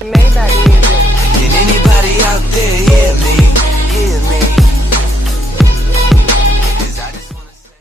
Maybach music. Can anybody out there hear me? Hear me? 'Cause I just wanna say.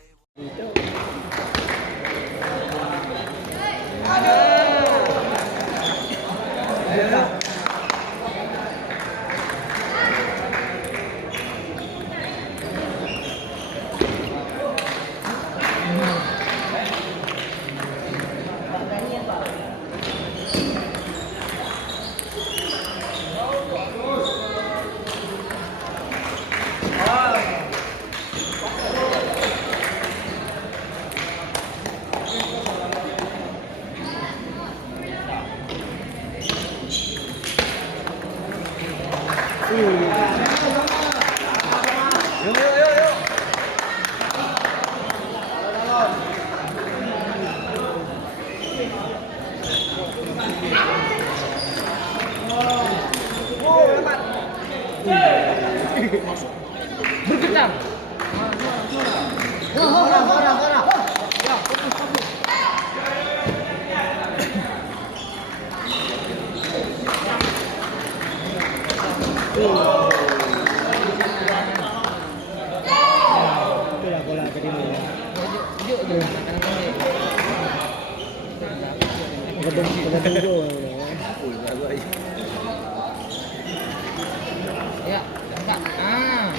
Bergetar. Ya, enggak. Ah.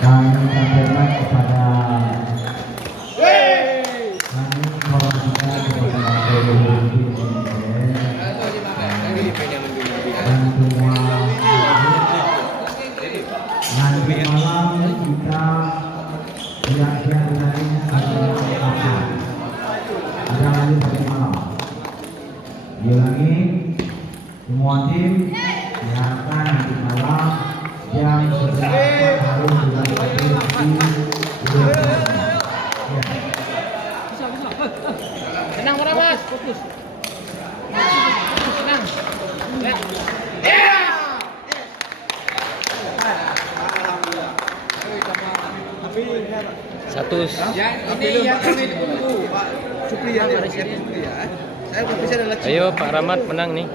Dan sampaikan kepada kami informasikan kepada Bapak Ibu dan semua nanti malam kita siang-siang tadi ada lagi tadi malam. Diulangi, semua tim silakan nanti malam jam 11 harus dilakukan di Tenang, orang Mas. Fokus. Tenang. Ya. Satu. Yang ini yang kami tunggu, Pak Supri ya. Saya bisa adalah Ayo Pak Rahmat menang nih.